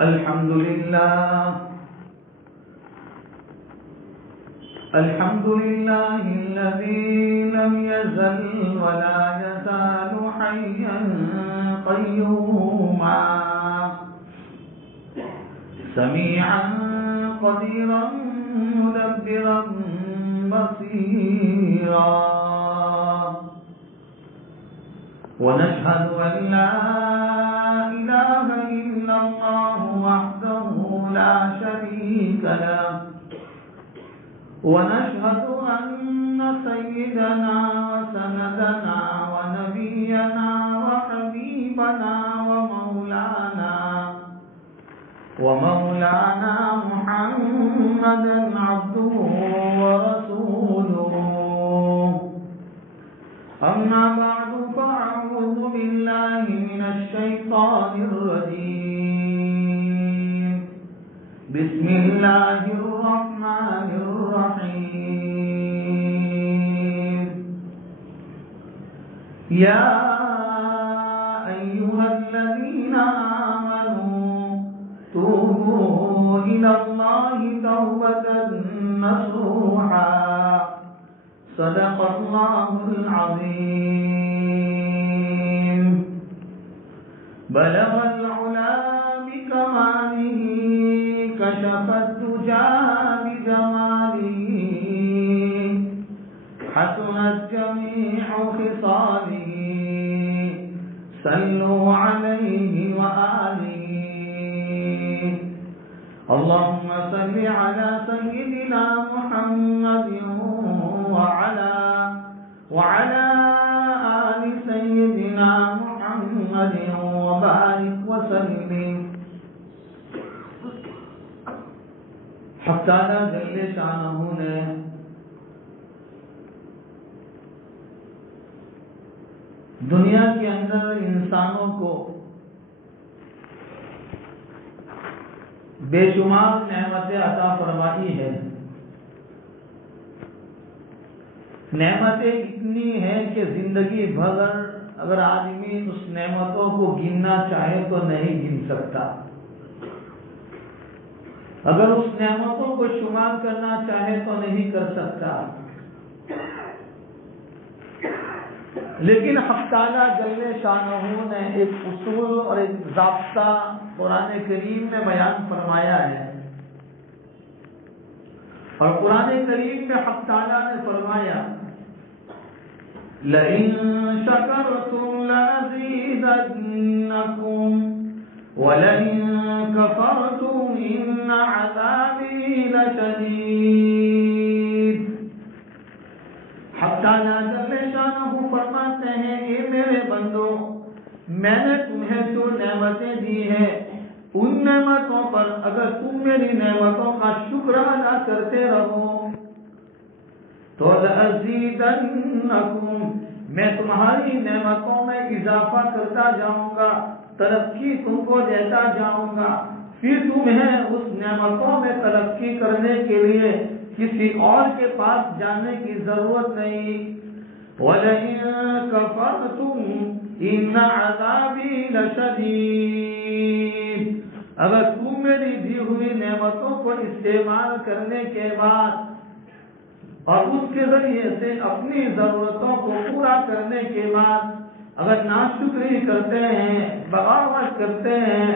الحمد لله الذي لم يزل ولا يزال حيا قيوما سميعا قديرا مدبرا بصيرا ونشهد أن لا إله إلا الله وحده لا شريك له ونشهد أن سيدنا وسندنا ونبينا وحبيبنا ومولانا محمدا عبده ورسوله أما بعد فأعوذ بالله من الشيطان الرجيم بسم الله الرحمن الرحيم يا أيها الذين آمنوا توبوا إلى الله توبة نصوحا صدق الله العظيم بلغ العلا بكماله كشف الدجى بجماله حسنت جميع خصاله صلوا عليه وآله اللهم صل على سيدنا محمد وعلى آل سيدنا محمد وبارك وسلم حق تعالی جل شانہ نے دنیا کے اندر انسانوں کو بے شمار نعمتیں عطا فرمائی ہے. نعمتیں اتنی ہیں کہ زندگی بھر اگر آدمی اس نعمتوں کو گننا چاہے تو نہیں گن سکتا. اگر اس نعمتوں کو شمار کرنا چاہے تو نہیں کر سکتا. لیکن حق تعالی جل شانہ نے ایک اصول اور ایک ضابطہ قرآن کریم میں بیان فرمایا ہے. اور قرآن کریم میں حق تعالی نے فرمایا لَإِن شَكَرْتُمْ لَأَزِيدَنَّكُمْ وَلَئِن كَفَرْتُمْ إِنَّ عَذَابِي لَشَدِيدٌ. حق تعالی جل شانہ فرماتے ہیں اے میرے بندو میں نے تمہیں جو نعمتیں دی ہیں ان نعمتوں پر اگر تم میری نعمتوں کا شکر ادا کرتے رہو تو لَأَزِيدَنَّكُمْ میں تمہاری نعمتوں میں اضافہ کرتا جاؤں گا, ترقی تم کو دیتا جاؤں گا. پھر تمہیں اس نعمتوں میں ترقی کرنے کے لیے کسی اور کے پاس جانے کی ضرورت نہیں. وَلَئِن كَفَرْتُمْ إِنَّ عَذَابِي لَشَدِيدٌ اگر تم میری دی ہوئی نعمتوں کو استعمال کرنے کے بعد اور اس کے ذریعے سے اپنی ضرورتوں کو پورا کرنے کے بعد اگر ناشکری کرتے ہیں, بغاوت کرتے ہیں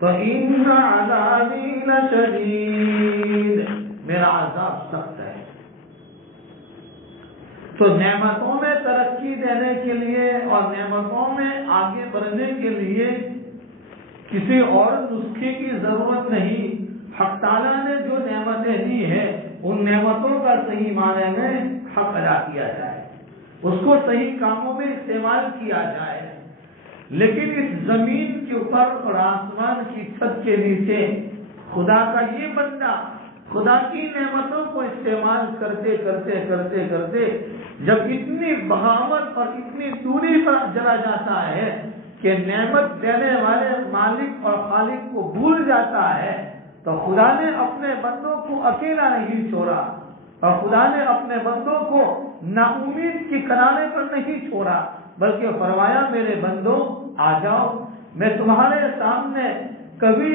تو إِنَّ عَذَابِي لَشَدِيدٌ میرا عذاب سخت ہے. تو نعمتوں میں ترقی دینے کے لیے اور نعمتوں میں آگے بڑھنے کے لیے کسی اور نسخے کی ضرورت نہیں. حق تعالیٰ نے جو نعمتیں دی ہیں ان نعمتوں کا صحیح معنی میں حق ادا کیا جائے, اس کو صحیح کاموں میں استعمال کیا جائے. لیکن اس زمین کے اوپر اور آسمان کی چھت کے نیچے خدا کا یہ بندہ خدا کی نعمتوں کو استعمال کرتے کرتے کرتے کرتے جب اتنی بغاوت اور اتنی دوری پر چلا جاتا ہے کہ نعمت دینے والے مالک اور خالق کو بھول جاتا ہے تو خدا نے اپنے بندوں کو اکیلا نہیں چھوڑا اور خدا نے اپنے بندوں کو نا امید کی کنارے پر نہیں چھوڑا بلکہ فرمایا میرے بندوں آ جاؤ, میں تمہارے سامنے کبھی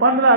15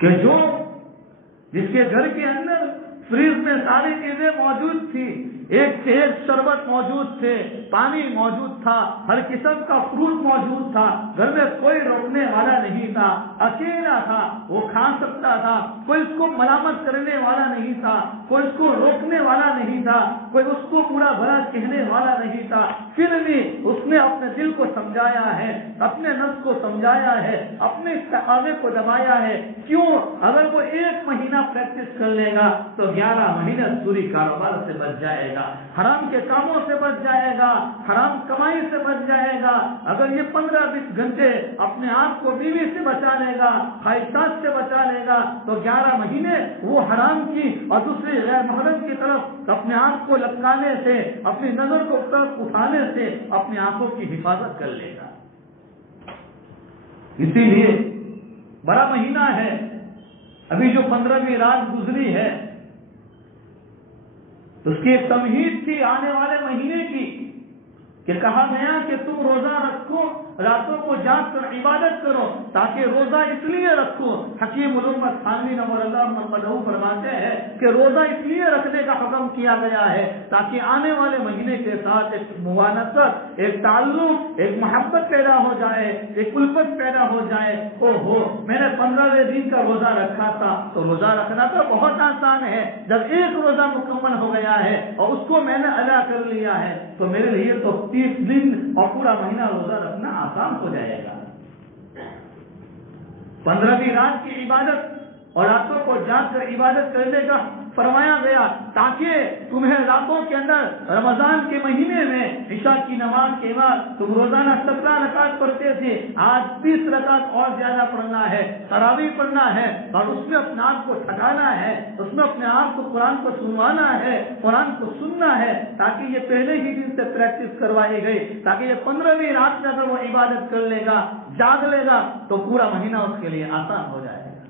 کہ جس کے گھر کے اندر فریج میں ساری چیزیں موجود تھی، ایک سے ایک شربت موجود تھے، پانی موجود تھا، ہر قسم کا فروٹ موجود تھا، گھر میں کوئی روکنے والا نہیں تھا، اکیلا تھا، وہ کھا سکتا تھا، کوئی اس کو ملامت کرنے والا نہیں تھا، کوئی اس کو روکنے والا نہیں تھا، کوئی اس کو برا بھلا کہنے والا نہیں تھا، پھر بھی اس نے اپنے دل کو سمجھایا ہے، اپنے نفس کو سمجھایا ہے، اپنے تقاضے کو دبایا ہے۔ کیوں؟ اگر وہ 1 مہینہ پریکٹس کر لے گا تو 11 مہینے سوری کاروبار سے بچ جائے گا، حرام کے کاموں سے بچ جائے گا، حرام کمائی سے بچ جائے گا۔ اگر یہ 15-20 گھنٹے اپنے آپ کو بیوی سے بچا لے گا، خواہشات سے بچا لے گا، تو 11 مہینے وہ حرام کی اور دوسری غیر محرم کی طرف اپنے آپ کو لٹکانے سے، اپنی نظر کو طرف اٹھانے سے اپنی آنکھوں کی حفاظت کر لے گا۔ اسی لیے بڑا مہینہ ہے، ابھی جو 15ویں رات گزری ہے اس کی ایک تمہید تھی آنے والے مہینے کی، کہ کہا گیا کہ تم روزہ رکھو، راتوں کو جاگ کر عبادت کرو، تاکہ روزہ اس لیے رکھو، حکیم الامت تھانوی نور اللہ محمد فرماتے ہیں کہ روزہ اس لیے رکھنے کا حکم کیا گیا ہے تاکہ آنے والے مہینے کے ساتھ ایک موانست، ایک تعلق، ایک محبت پیدا ہو جائے، ایک الفت پیدا ہو جائے۔ میں نے 15ویں دن کا روزہ رکھا تھا، تو روزہ رکھنا تو بہت آسان ہے، جب ایک روزہ مکمل ہو گیا ہے اور اس کو میں نے ادا کر لیا ہے تو میرے لیے تو 30 دن اور پورا مہینہ روزہ رکھنا آسان ہو جائے گا۔ 15ویں رات کی عبادت اور راتوں کو جاگ کر عبادت کرنے کا فرمایا گیا تاکہ تمہیں راتوں کے اندر رمضان کے مہینے میں عشاء کی نماز کے بعد تم روزانہ 17 رکعت پڑھتے تھے، آج 30 رکعت اور زیادہ پڑھنا ہے، تراویح پڑھنا ہے، اور اس میں اپنے آپ کو ٹھکانا ہے، اس میں اپنے آپ کو قرآن کو سنوانا ہے، قرآن کو سننا ہے، تاکہ یہ پہلے ہی دن سے پریکٹس کروائی گئی، تاکہ یہ 15ویں رات میں اگر وہ عبادت کر لے گا، جاگ لے گا، تو پورا مہینہ اس کے لیے آسان ہو جائے گا۔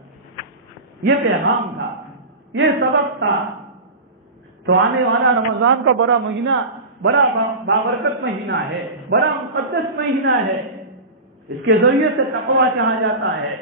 یہ پیغام تھا، یہ سبب تھا۔ تو آنے والا رمضان کا بڑا مہینہ، بڑا بابرکت مہینہ ہے، بڑا مقدس مہینہ ہے۔ اس کے ذریعے سے تقویٰ چاہا جاتا ہے،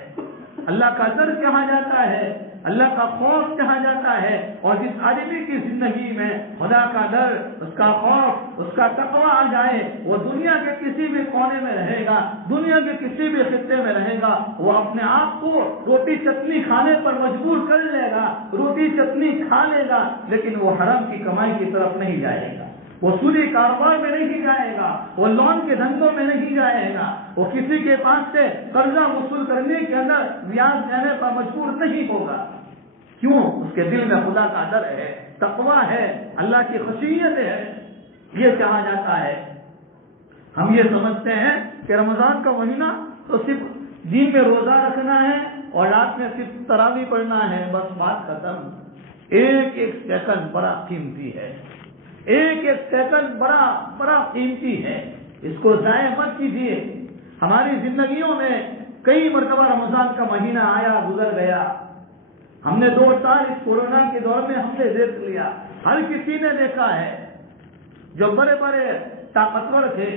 اللہ کا ڈر چاہا جاتا ہے، اللہ کا خوف چاہا جاتا ہے، اور جس آدمی کی زندگی میں خدا کا ڈر، اس کا خوف، اس کا تقویٰ آ جائے، وہ دنیا کے کسی بھی کونے میں رہے گا، دنیا کے کسی بھی خطے میں رہے گا، وہ اپنے آپ کو روٹی چٹنی کھانے پر مجبور کر لے گا، روٹی چٹنی کھا لے گا، لیکن وہ حرام کی کمائی کی طرف نہیں جائے گا، وہ سودی کاروبار میں نہیں جائے گا، وہ لون کے دھندوں میں نہیں جائے گا، وہ کسی کے پاس سے قرضہ وصول کرنے کے اندر بیاج دینے پر مجبور نہیں ہوگا۔ کیوں؟ اس کے دل میں خدا کا ڈر ہے، تقویٰ ہے، اللہ کی خشیت ہے، یہ چاہا جاتا ہے۔ ہم یہ سمجھتے ہیں کہ رمضان کا مہینہ تو صرف دن میں روزہ رکھنا ہے اور رات میں صرف تراویح پڑھنا ہے، بس بات ختم۔ ایک ایک سیکنڈ بڑا قیمتی ہے، ایک ایک سیکنڈ بڑا قیمتی ہے، اس کو ضائع مت کیجیے۔ ہماری زندگیوں میں کئی مرتبہ رمضان کا مہینہ آیا گزر گیا، ہم نے 2 سال اس کورونا کے دور میں ہم نے دیکھ لیا، ہر کسی نے دیکھا ہے، جو بڑے بڑے طاقتور تھے،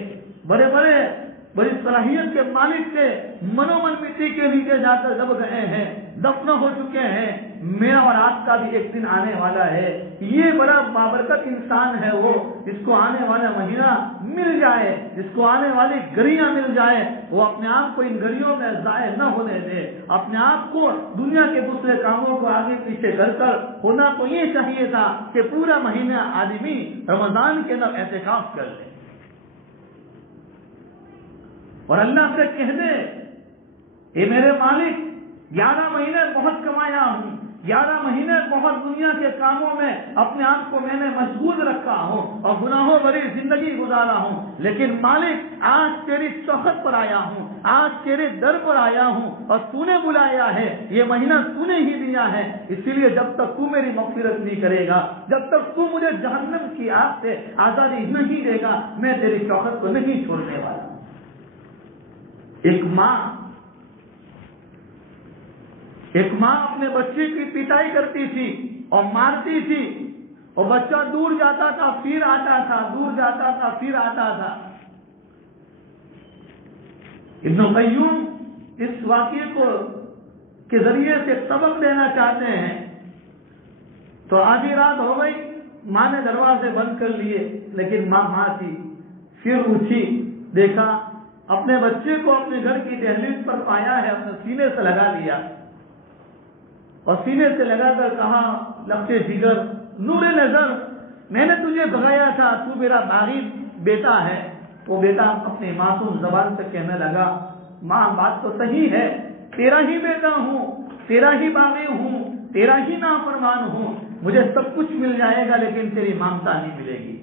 بڑی صلاحیت کے مالک تھے، منومن مٹی کے نیچے جا کر دب گئے ہیں، دفن ہو چکے ہیں۔ میرا اور آپ کا بھی ایک دن آنے والا ہے، یہ بڑا بابرکت انسان ہے وہ، جس کو آنے والا مہینہ مل جائے، جس کو آنے والی گھڑیاں مل جائے، وہ اپنے آپ کو ان گھڑیوں میں ضائع نہ ہونے دے، اپنے آپ کو دنیا کے دوسرے کاموں کو آگے پیچھے کر ہونا تو یہ چاہیے تھا کہ پورا مہینہ آدمی رمضان کے اندر اعتکاف کر لے اور اللہ سے کہہ دے، اے میرے مالک، 11 مہینے بہت کمایا ہوں، 11 مہینے بہت دنیا کے کاموں میں اپنے آپ کو میں نے مشغول رکھا ہوں اور گناہوں بھری زندگی گزارا ہوں، لیکن مالک آج تیری چوکھٹ پر آیا ہوں، آج تیرے در پر آیا ہوں اور تو نے بلایا ہے، یہ مہینہ تو نے ہی دیا ہے، اسی لیے جب تک تو میری مغفرت نہیں کرے گا، جب تک تو مجھے جہنم کی آگ سے آزادی نہیں دے گا، میں تیری چوکھٹ کو نہیں چھوڑنے والا۔ ایک ماں اپنے بچے کی پٹائی کرتی تھی اور مارتی تھی، اور بچہ دور جاتا تھا پھر آتا تھا، دور جاتا تھا پھر آتا تھا۔ ابن قیوم اس واقعے کو کے ذریعے سے سبق دینا چاہتے ہیں تو آدھی رات ہو گئی، ماں نے دروازے بند کر لیے، لیکن ماں تھی، پھر اٹھی، دیکھا اپنے بچے کو اپنے گھر کی دہلیز پر پایا ہے، اپنے سینے سے لگا لیا اور سینے سے لگا کر کہا لبتے جگر نور نظر، میں نے تجھے بھگایا تھا، تو میرا باغی بیٹا ہے۔ وہ بیٹا اپنی معصوم زبان سے کہنے لگا ماں بات تو صحیح ہے، تیرا ہی بیٹا ہوں، تیرا ہی باغی ہوں، تیرا ہی نافرمان ہوں، مجھے سب کچھ مل جائے گا لیکن تیری ممتا نہیں ملے گی۔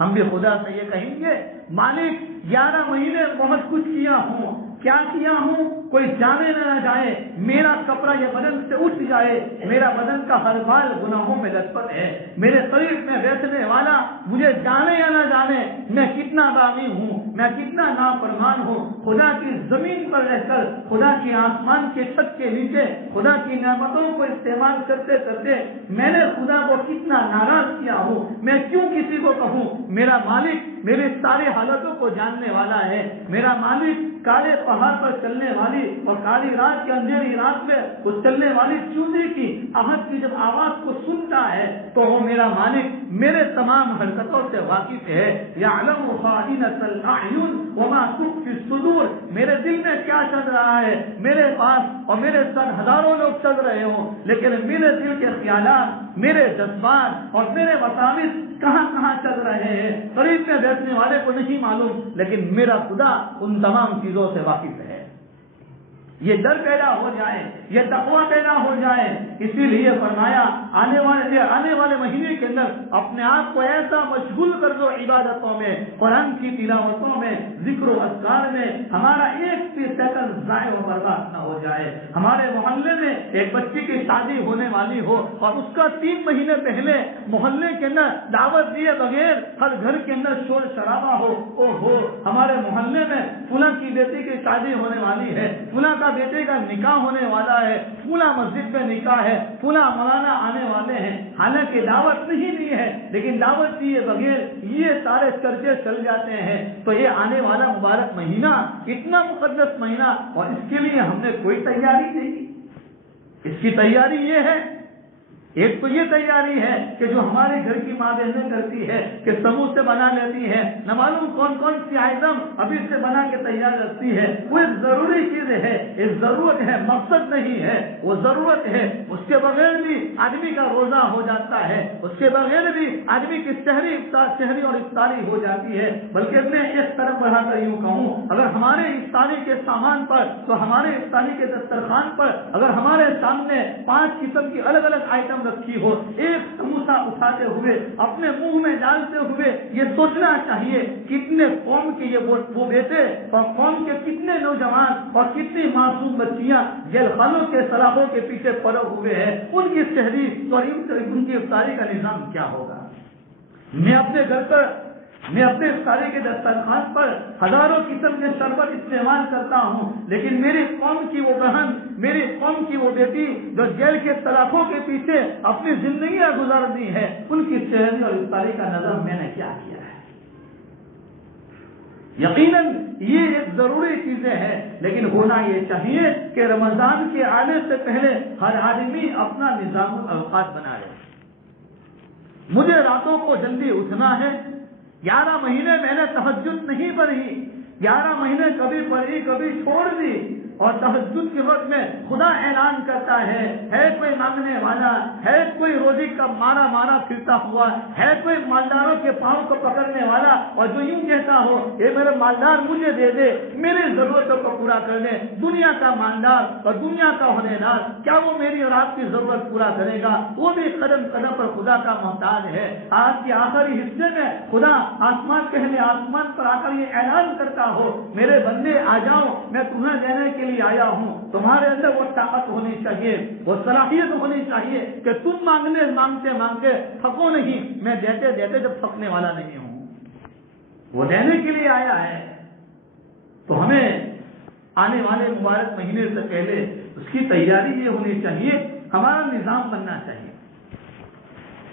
ہم بھی خدا سے یہ کہیں گے مالک 11 مہینے بہت کچھ کیا ہوں، کیا کیا ہوں کوئی جانے نہ جائے، میرا کپڑا یہ بدن سے اٹھ جائے، میرا بدن کا ہر بال گناہوں میں لطپت ہے، میرے قریب میں بیٹھنے والا مجھے جانے یا نہ جانے میں کتنا باغی ہوں، میں کتنا نافرمان ہوں، خدا کی زمین پر رہ کر، خدا کی آسمان کے چھت کے نیچے خدا کی نعمتوں کو استعمال کرتے کرتے میں نے خدا کو کتنا ناراض کیا ہوں۔ میں کیوں کسی کو کہوں میرا مالک میرے سارے حالتوں کو جاننے والا ہے، میرا مالک کالے پہاڑ پر چلنے والی اور کالی رات کے اندھیری رات میں وہ چلنے والی چوزے کی آہٹ کی جب آواز کو سنتا ہے تو وہ میرا مالک میرے تمام حرکتوں سے واقف ہے۔ یعلم خائنۃ الاعین وما تخفی الصدور، میرے دل میں کیا چل رہا ہے، میرے پاس اور میرے ساتھ ہزاروں لوگ چل رہے ہوں لیکن میرے دل کے خیالات، میرے جذبات اور میرے وساوس کہاں کہاں چل رہے ہیں قریب میں بیٹھنے والے کو نہیں معلوم، لیکن میرا خدا ان تمام چیزوں سے واقف ہے۔ یہ ڈر پیدا ہو جائے، یہ تقویٰ پیدا ہو جائے، اسی لیے فرمایا آنے والے مہینے کے اندر اپنے آپ کو ایسا مشغول کر دو عبادتوں میں، قرآن کی تلاوتوں میں، ذکر و اذکار میں، ہمارا ایک بھی سیکنڈ ضائع و برباد نہ ہو جائے۔ ہمارے محلے میں ایک بچی کی شادی ہونے والی ہو اور اس کا 3 مہینے پہلے محلے کے اندر دعوت دیے بغیر ہر گھر کے اندر شور شرابہ ہو، ہمارے محلے میں فلاں کی بیٹی کی شادی ہونے والی ہے، فلاں کا بیٹے کا نکاح ہونے والا ہے، فلاں مسجد میں نکاح ہے، فلاں مولانا آنے والے ہیں، حالانکہ دعوت نہیں دی ہے لیکن دعوت دیے بغیر یہ سارے چرچے چل جاتے ہیں، تو یہ آنے والا مبارک مہینہ اتنا مقدس مہینہ اور اس کے لیے ہم نے کوئی تیاری نہیں کی۔ اس کی تیاری یہ ہے، ایک تو یہ تیاری ہے کہ جو ہمارے گھر کی ماں بہنیں کرتی ہے کہ سموسے بنا لیتی ہے، نہ معلوم کون کون سی آئٹم ابھی سے بنا کے تیار رکھتی ہے، وہ ایک ضروری چیز ہے، ایک ضرورت ہے، مقصد نہیں ہے، وہ ضرورت ہے۔ اس کے بغیر بھی آدمی کا روزہ ہو جاتا ہے، اس کے بغیر بھی آدمی کی شہری اور افطاری ہو جاتی ہے، بلکہ میں ایک طرف بڑھا کر یوں کہوں اگر ہمارے افطاری کے سامان پر تو ہمارے افطاری کے دسترخوان پر اگر ہمارے سامنے 5 قسم کی الگ الگ آئٹم رکھی ہو، ایک سموسہ اٹھاتے ہوئے اپنے منہ میں ڈالتے ہوئے یہ سوچنا چاہیے کتنے قوم کے یہ وہ بیٹے اور قوم کے کتنے نوجوان اور کتنی معصوم بچیاں جیل خانوں کے سلاخوں کے پیچھے پڑے ہوئے ہیں، ان کی شہری اور ان کی افطاری کا نظام کیا ہوگا۔ میں اپنے گھر پر میں اپنے افطاری کے دسترخوان پر ہزاروں قسم کے شربت استعمال کرتا ہوں، لیکن میری قوم کی وہ بہن، میری قوم کی وہ بیٹی جو جیل کے سلاخوں کے پیچھے اپنی زندگیاں گزار دی ہے، ان کی شہری اور افطاری کا نظم میں نے کیا کیا ہے۔ یقیناً یہ ایک ضروری چیزیں ہیں، لیکن ہونا یہ چاہیے کہ رمضان کے آنے سے پہلے ہر آدمی اپنا نظام الاوقات بنائے۔ مجھے راتوں کو جلدی اٹھنا ہے، 11 مہینے میں نے تہجد نہیں پڑھی، 11 مہینے کبھی پڑھی کبھی چھوڑ دی، اور تہجد کے وقت میں خدا اعلان کرتا ہے کوئی مانگنے والا، ہے کوئی روزی کا مارا پھرتا ہوا، ہے کوئی مالداروں کے پاؤں کو پکڑنے والا اور جو یوں کہتا ہو اے میرے مالدار مجھے دے دے، میری ضرورتوں کو پورا کر دے۔ دنیا کا مالدار اور دنیا کا ہونے کیا وہ میری اور آپ کی ضرورت پورا کرے گا؟ وہ بھی قدم قدم پر خدا کا محتاج ہے۔ آج کے آخری حصے میں خدا آسمان پر آ کر یہ اعلان کرتا ہو میرے بندے آ جاؤ، میں تمہیں دینے کے لیے آیا ہوں۔ تمہارے اندر وہ طاقت ہونی چاہیے، وہ صلاحیت ہونی چاہیے کہ تم مانگتے تھکو نہیں، میں دیتے جب تھکنے والا نہیں ہوں۔ وہ دینے کے لیے آیا ہے، تو ہمیں آنے والے مبارک مہینے سے پہلے اس کی تیاری یہ ہونی چاہیے، ہمارا نظام بننا چاہیے۔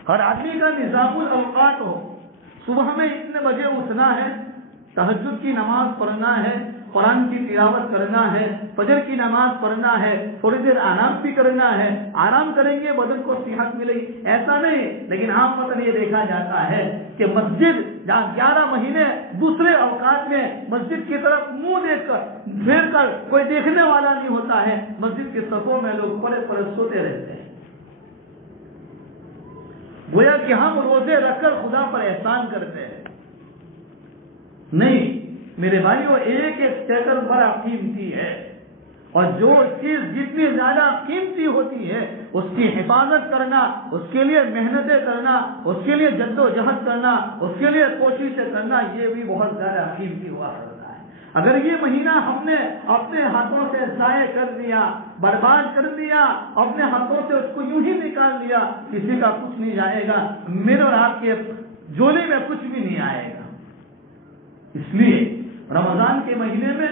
ہر آدمی کا نظام الاوقات ہو، صبح میں اتنے بجے اٹھنا ہے، تہجد کی نماز پڑھنا ہے، قرآن کی تلاوت کرنا ہے، فجر کی نماز پڑھنا ہے، تھوڑی دیر آرام بھی کرنا ہے، آرام کریں گے بدن کو صحت ملے گی، ایسا نہیں۔ لیکن عام مطلب یہ دیکھا جاتا ہے کہ مسجد جہاں 11 مہینے دوسرے اوقات میں مسجد کی طرف منہ دیکھ کر پھیر کر کوئی دیکھنے والا نہیں ہوتا ہے، مسجد کے صفوں میں لوگ پڑے پڑے سوتے رہتے ہیں، گویا کہ ہم روزے رکھ کر خدا پر احسان کرتے ہیں۔ نہیں میرے بھائیو، ایک ایک سیکنڈ بڑا قیمتی ہے، اور جو چیز جتنی زیادہ قیمتی ہوتی ہے اس کی حفاظت کرنا، اس کے لیے محنتیں کرنا، اس کے لیے جد و جہد کرنا، اس کے لیے کوششیں کرنا، یہ بھی بہت زیادہ قیمتی ہوا کرتا ہے۔ اگر یہ مہینہ ہم نے اپنے ہاتھوں سے ضائع کر دیا، برباد کر دیا، اپنے ہاتھوں سے اس کو یوں ہی نکال دیا، کسی کا کچھ نہیں جائے گا، میرے اور آپ کے جولی میں کچھ بھی نہیں آئے گا۔ اس لیے رمضان کے مہینے میں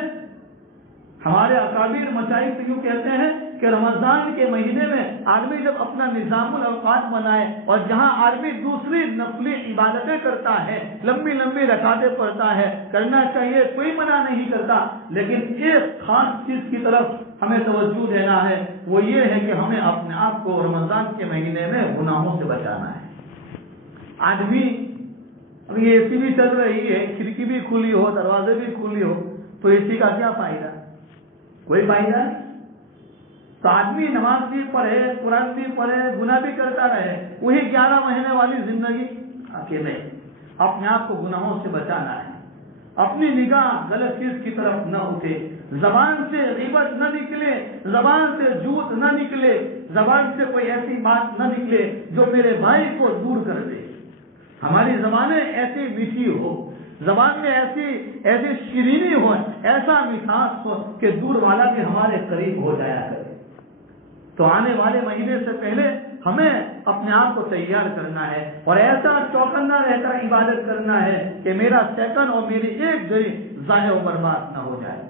ہمارے اکابر مشائخ یوں کہتے ہیں کہ رمضان کے مہینے میں آدمی جب اپنا نظام الاوقات بنائے اور جہاں آدمی دوسری نفلی عبادتیں کرتا ہے، لمبی لمبی رکعتیں پڑھتا ہے، کرنا چاہیے، کوئی منع نہیں کرتا، لیکن ایک خاص چیز کی طرف ہمیں توجہ دینا ہے، وہ یہ ہے کہ ہمیں اپنے آپ کو رمضان کے مہینے میں گناہوں سے بچانا ہے۔ آدمی ابھی اے سی بھی چل رہی ہے، کھڑکی بھی کھلی ہو، دروازے بھی کھلی ہو، تو اے سی کا کیا فائدہ؟ کوئی فائدہ نہیں۔ تو آدمی نماز بھی پڑھے، قرآن بھی پڑھے، گناہ بھی کرتا رہے، وہی 11 مہینے والی زندگی اکیلے۔ اپنے آپ کو گناہوں سے بچانا ہے، اپنی نگاہ غلط چیز کی طرف نہ اٹھے، زبان سے غیبت نہ نکلے، زبان سے جھوٹ نہ نکلے، زبان سے کوئی ایسی بات نہ نکلے جو میرے بھائی کو دور کر دے۔ ہماری زبانیں ایسی میٹھی ہو، زبان میں ایسی شیرینی ہو، ایسا مٹھاس ہو کہ دور والا بھی ہمارے قریب ہو جایا کرے۔ تو آنے والے مہینے سے پہلے ہمیں اپنے آپ کو تیار کرنا ہے اور ایسا چوکنا رہ کر عبادت کرنا ہے کہ میرا سیکنڈ اور میری ایک گھڑی ضائع و برباد نہ ہو جائے۔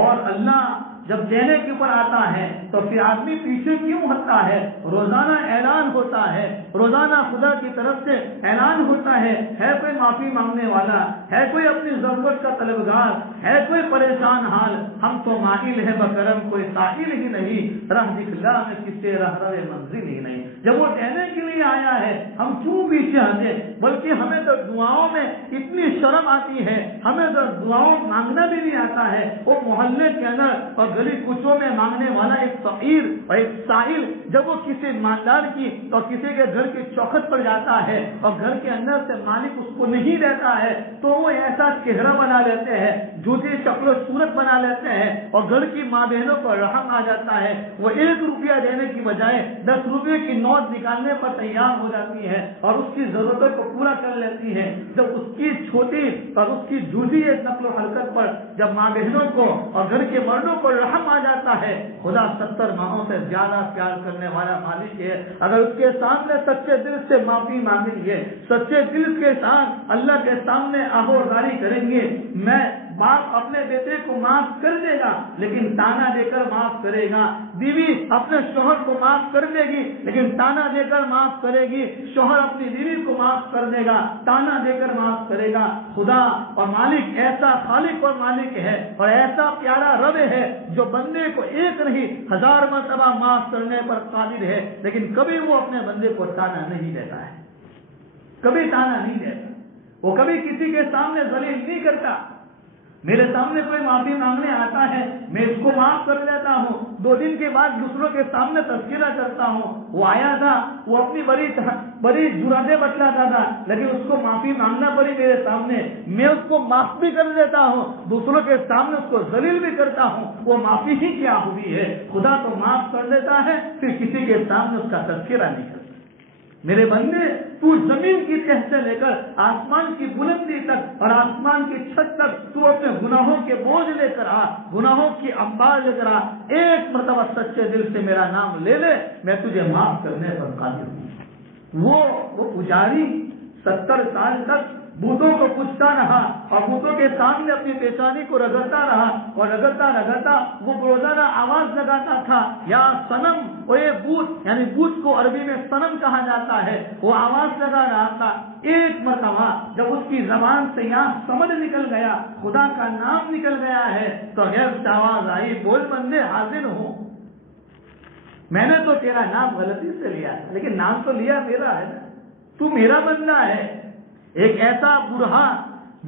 اور اللہ جب دینے کے اوپر آتا ہے تو پھر آدمی پیچھے کیوں ہٹتا ہے؟ روزانہ اعلان ہوتا ہے، روزانہ خدا کی طرف سے اعلان ہوتا ہے کوئی معافی مانگنے والا ہے، کوئی اپنی ضرورت کا طلبگار ہے، کوئی پریشان حال، ہم تو مائل ہے بکرم، کوئی ساحل ہی نہیں، راہ دکھلا میں کسی راہ منزل ہی نہیں۔ جب وہ دینے کے لیے آیا ہے ہم کیوں پیچھے ہٹے؟ بلکہ ہمیں تو دعاؤں میں اتنی شرم آتی ہے، ہمیں تو دعاؤں مانگنا بھی نہیں آتا ہے۔ وہ محلے کے اندر اور گلی کوچوں میں مانگنے والا ایک فقیر اور ایک سائل جب وہ کسی مالدار کی اور کسی کے گھر کی چوکھٹ پر جاتا ہے اور گھر کے اندر سے مالک اس کو نہیں دیتا ہے تو وہ ایسا چہرہ بنا لیتے ہیں، جھوٹی شکل و صورت بنا لیتے ہیں اور گھر کی ماں بہنوں پر رحم آ جاتا ہے۔ وہ 1 روپیہ دینے کی بجائے 10 روپے کی نوٹ نکالنے پر تیار ہو جاتی ہے اور اس کی ضرورتوں کو پورا کر لیتی ہے۔ جب اس کی چھوٹی اور اس کی جھوٹی ایک نقل و حرکت پر جب ماں بہنوں کو اور گھر کے مردوں کو رحم آ جاتا ہے، خدا 70 ماہوں سے زیادہ پیار کرنے والا مالک ہے۔ اگر اس کے سامنے سچے دل سے معافی مانگیں گے، سچے دل کے ساتھ اللہ کے سامنے آہوازاری کریں گے، میں باپ اپنے بیٹے کو معاف کر دے گا لیکن تانا دے کر معاف کرے گا، بیوی اپنے شوہر کو معاف کر دے گی لیکن تانا دے کر معاف کرے گی، شوہر اپنی بیوی کو معاف کر دے گا، تانا دے کر معاف کرے گا۔ خدا اور مالک ایسا خالق اور مالک ہے اور ایسا پیارا رب ہے جو بندے کو ایک نہیں 1000 مرتبہ معاف کرنے پر قادر ہے، لیکن کبھی وہ اپنے بندے کو تانا نہیں دیتا ہے، کبھی تانا نہیں دیتا، وہ کبھی کسی کے سامنے ذلیل نہیں کرتا۔ میرے سامنے کوئی معافی مانگنے آتا ہے میں اس کو معاف کر دیتا ہوں، 2 دن کے بعد دوسروں کے سامنے تذکرہ کرتا ہوں، وہ آیا تھا، وہ اپنی بڑی جراتیں بتلاتا تھا لیکن اس کو معافی مانگنا پڑی میرے سامنے، میں اس کو معاف بھی کر دیتا ہوں، دوسروں کے سامنے اس کو ذلیل بھی کرتا ہوں، وہ معافی ہی کیا ہوئی ہے؟ خدا تو معاف کر دیتا ہے پھر کسی کے سامنے اس کا تذکرہ نہیں کرتا۔ میرے بندے تو زمین کی تہ سے لے کر آسمان کی بلندی تک اور آسمان کی چھت تک تو اپنے گناہوں کے بوجھ لے کر آ، گناہوں کی انبار لے کر آ، ایک مرتبہ سچے دل سے میرا نام لے لے، میں تجھے معاف کرنے پر قادر ہوں۔ وہ پجاری 70 سال تک بتوں کو پوچھتا رہا اور بتوں کے سامنے اپنی پیشانی کو رگڑتا رہا اور رگڑتا رگڑتا وہ روزانہ آواز لگاتا تھا یا صنم، وہ یہ بت یعنی بت کو عربی میں صنم کہا جاتا ہے، وہ آواز لگا رہا تھا۔ ایک مرتبہ جب اس کی زبان سے یہاں سمجھ نکل گیا، خدا کا نام نکل گیا ہے، تو غیر سے آواز آئی، بول بندے حاضر ہوں، میں نے تو تیرا نام غلطی سے لیا لیکن نام تو لیا میرا ہے نا، تو میرا بندہ ہے۔ ایک ایسا بوڑھا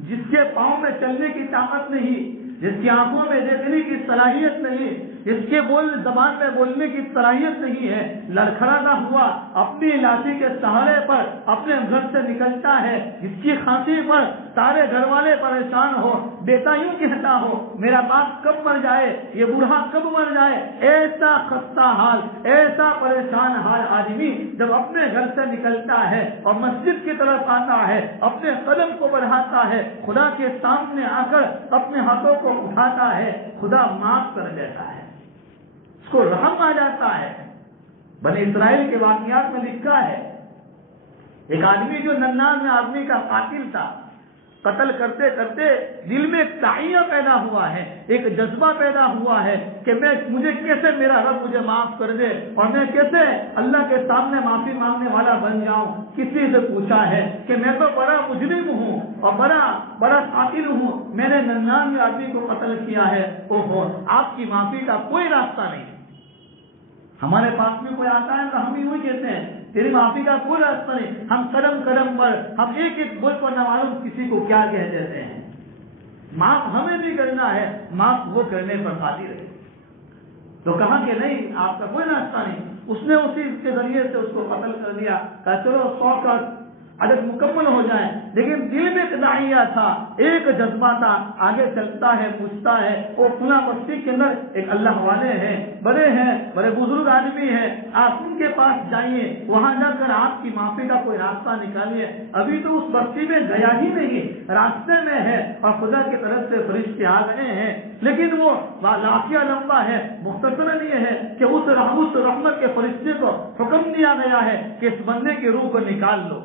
جس کے پاؤں میں چلنے کی طاقت نہیں، جس کی آنکھوں میں دیکھنے کی صلاحیت نہیں، جس کے زبان میں بولنے کی صلاحیت نہیں ہے، لڑکھڑاتا ہوا اپنی لاٹھی کے سہارے پر اپنے گھر سے نکلتا ہے، جس کی کھانسی پر سارے گھر والے پریشان ہو، بیٹا یوں کہتا ہو میرا باپ کب مر جائے، یہ بوڑھا کب مر جائے، ایسا خستہ حال، ایسا پریشان حال آدمی جب اپنے گھر سے نکلتا ہے اور مسجد کی طرف آتا ہے، اپنے قدم کو بڑھاتا ہے، خدا کے سامنے آ کر اپنے ہاتھوں کو اٹھاتا ہے، خدا معاف کر دیتا ہے، اس کو رحم آ جاتا ہے۔ بنی اسرائیل کے واقعات میں لکھا ہے ایک آدمی جو ننانوے آدمی کا قاتل تھا، قتل کرتے کرتے دل میں ایک تائیہ پیدا ہوا ہے، ایک جذبہ پیدا ہوا ہے کہ مجھے کیسے میرا رب مجھے معاف کر دے اور میں کیسے اللہ کے سامنے معافی مانگنے والا بن جاؤں۔ کسی سے پوچھا ہے کہ میں تو بڑا مجرم ہوں اور بڑا قاتل ہوں، میں نے 99 آدمی کو قتل کیا ہے، آپ کی معافی کا کوئی راستہ نہیں۔ ہمارے پاس میں کوئی آتا ہے تو ہم بھی وہی کہتے ہیں تیری معافی کا کوئی راستہ نہیں، ہم قدم قدم پر ہم ایک ایک بول پر نہ معلوم کسی کو کیا کہہ دیتے ہیں۔ معاف ہمیں بھی کرنا ہے، معاف وہ کرنے پر قادر ہے۔ تو کہا کہ نہیں، آپ کا کوئی راستہ نہیں۔ اس نے اسی کے ذریعے سے اس کو قتل کر دیا، کہا چلو 100 کا عدد مکمل ہو جائے، لیکن دل میں ایک داعیہ تھا، ایک جذبہ تھا، آگے چلتا ہے، پوچھتا ہے، وہ فلاں بستی کے اندر ایک اللہ والے ہیں، بڑے بزرگ آدمی ہیں، آپ ان کے پاس جائیے، وہاں جا کر آپ کی معافی کا کوئی راستہ نکالیے۔ ابھی تو اس بستی میں گیا ہی نہیں، راستے میں ہے اور خدا کی طرف سے فرشتے آ گئے ہیں، لیکن وہ واقعہ لمبا ہے، مختصراً یہ ہے کہ اس رحمت کے فرشتے کو حکم دیا گیا ہے کہ اس بندے کی روح کو نکال لو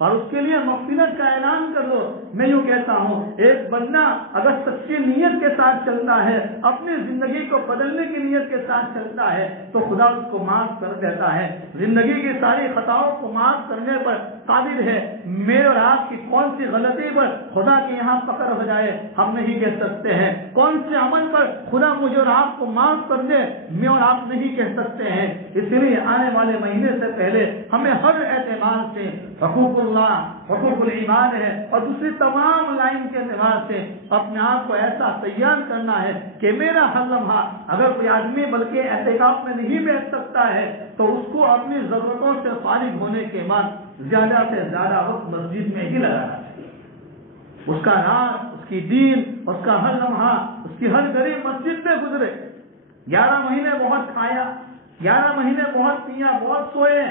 اور اس کے لیے مغفرت کا اعلان کر دو۔ میں یوں کہتا ہوں ایک بندہ اگر سچی نیت کے ساتھ چلتا ہے، اپنی زندگی کو بدلنے کی نیت کے ساتھ چلتا ہے تو خدا اس کو معاف کر دیتا ہے، زندگی کی ساری خطاؤں کو معاف کرنے پر قادر ہے۔ میرے اور آپ کی کون سی غلطی پر خدا کے یہاں پکڑ ہو جائے ہم نہیں کہہ سکتے ہیں، کون سے عمل پر خدا مجھے اور آپ کو معاف کر دے میں اور آپ نہیں کہہ سکتے ہیں۔ اس لیے آنے والے مہینے سے پہلے ہمیں ہر اعتبار سے حقوق اللہ، حقوق العباد ہے اور دوسری تمام لائن کے اعتبار سے اپنے آپ کو ایسا تیار کرنا ہے کہ میرا ہر لمحہ اگر کوئی آدمی بلکہ اعتکاف میں نہیں بیٹھ سکتا ہے تو اس کو اپنی ضرورتوں سے فارغ ہونے کے بعد زیادہ سے زیادہ وقت مسجد میں ہی لگانا چاہیے۔ اس کا رات، اس کی دین، اس کا ہر لمحہ، اس کی ہر گھڑی مسجد میں گزرے۔ 11 مہینے بہت کھایا، 11 مہینے بہت پیا، بہت سوئے،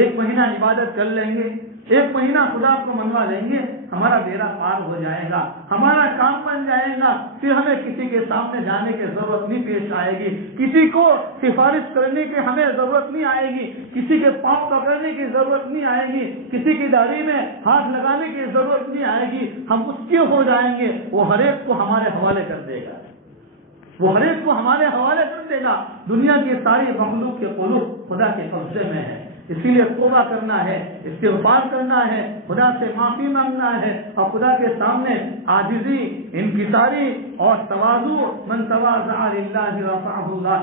1 مہینہ عبادت کر لیں گے، 1 مہینہ خدا کو منوا لیں گے، ہمارا بیڑا پار ہو جائے گا، ہمارا کام بن جائے گا، پھر ہمیں کسی کے سامنے جانے کی ضرورت نہیں پیش آئے گی، کسی کو سفارش کرنے کی ہمیں ضرورت نہیں آئے گی، کسی کے پاؤں پکڑنے کی ضرورت نہیں آئے گی، کسی کی داڑھی میں ہاتھ لگانے کی ضرورت نہیں آئے گی، ہم اس کے ہو جائیں گے، وہ ہر ایک کو ہمارے حوالے کر دے گا، وہ ہر ایک کو ہمارے حوالے کر دے گا۔ دنیا کی ساری مخلوق کے قلوب خدا کے قبضے میں ہے، اسی لیے توبہ کرنا ہے، استغفار کرنا ہے، خدا سے معافی مانگنا ہے اور خدا کے سامنے عاجزی، انکساری اور تواضع، من تواضع للہ رفعہ اللہ۔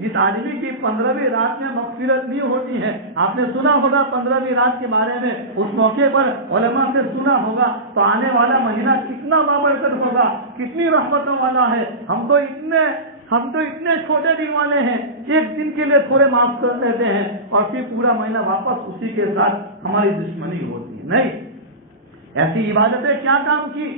جس آدمی کی 15ویں رات میں مغفرت نہیں ہوتی ہے، آپ نے سنا ہوگا 15ویں رات کے بارے میں، اس موقع پر علماء سے سنا ہوگا، تو آنے والا مہینہ کتنا بابرکت ہوگا، کتنی رحمتوں والا ہے۔ ہم تو اتنے چھوٹے دن والے ہیں، ایک دن کے لیے تھوڑے معاف کر دیتے ہیں اور پھر پورا مہینہ واپس اسی کے ساتھ ہماری دشمنی ہوتی ہے۔ نہیں، ایسی عبادتیں کیا کام کی،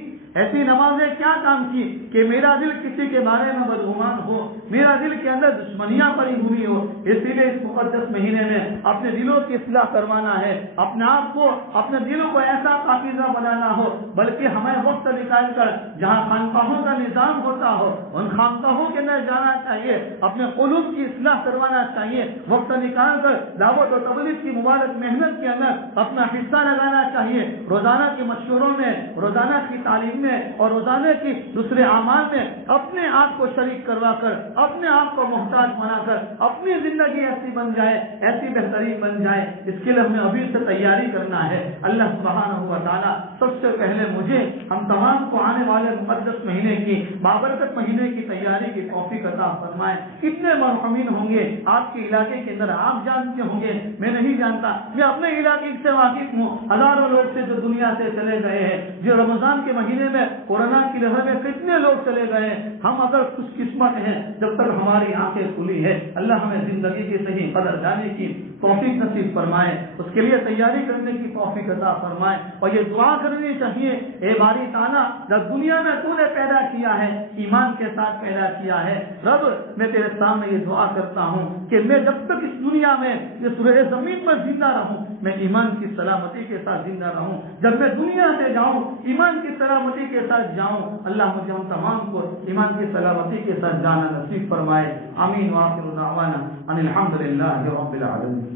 ایسی نمازیں کیا کام کی کہ میرا دل کسی کے بارے میں بدگمان ہو، میرا دل کے اندر دشمنیاں پڑی ہوئی ہو۔ اسی لیے اس مقدس مہینے میں اپنے دلوں کی اصلاح کروانا ہے، اپنے آپ کو، اپنے دلوں کو ایسا پاکیزہ بنانا ہو، بلکہ ہمیں وقت نکال کر جہاں خانقاہوں کا نظام ہوتا ہو ان خانقاہوں کے اندر جانا چاہیے، اپنے قلوب کی اصلاح کروانا چاہیے، وقت نکال کر دعوت و تبلیغ کی مبارک محنت کے اندر اپنا حصہ لگانا چاہیے، روزانہ کے مشوروں میں، روزانہ کی تعلیم میں اور روزانہ کی دوسرے اعمال میں اپنے آپ کو شریک کروا کر، اپنے آپ کو محتاج بنا کر اپنی زندگی ایسی بن جائے، ایسی بہترین بن جائے، اس کے لیے ہمیں ابھی سے تیاری کرنا ہے۔ اللہ سبحانہ و تعالیٰ سب سے پہلے مجھے ہم تمام کو آنے والے مقدس مہینے کی، بابرکت مہینے کی تیاری کی توفیق عطا فرمائے۔ کتنے مرحومین ہوں گے آپ کے علاقے کے اندر، آپ جانتے ہوں گے، میں نہیں جانتا، میں اپنے علاقے سے واقف ہوں، ہزاروں لوگ سے جو دنیا سے چلے گئے ہیں، جو رمضان کے مہینے میں کورونا کی لہر میں کتنے لوگ چلے گئے ہیں۔ ہم اگر خوش قسمت ہیں جب تک ہماری آنکھیں کھلی ہے، اللہ ہمیں زندگی کی صحیح قدر جانے کی توفیق نصیب فرمائے، اس کے لیے تیاری کرنے کی توفیق عطا فرمائے، اور یہ دعا کرنی چاہیے، اے باری تعالیٰ جب دنیا میں تو نے پیدا کیا ہے، ایمان کے ساتھ پیدا کیا ہے، رب میں تیرے سامنے یہ دعا کرتا ہوں کہ میں جب تک اس دنیا میں اس روئے زمین پر زندہ رہوں، میں ایمان کی سلامتی کے ساتھ زندہ رہوں، جب میں دنیا سے جاؤں ایمان کی سلامتی کے ساتھ جاؤں، اللہ مجھے ہم تمام کو ایمان کی سلامتی کے ساتھ جانا نصیب فرمائے۔ آمین۔ وآخر دعوانا ان الحمد للہ رب العالمین۔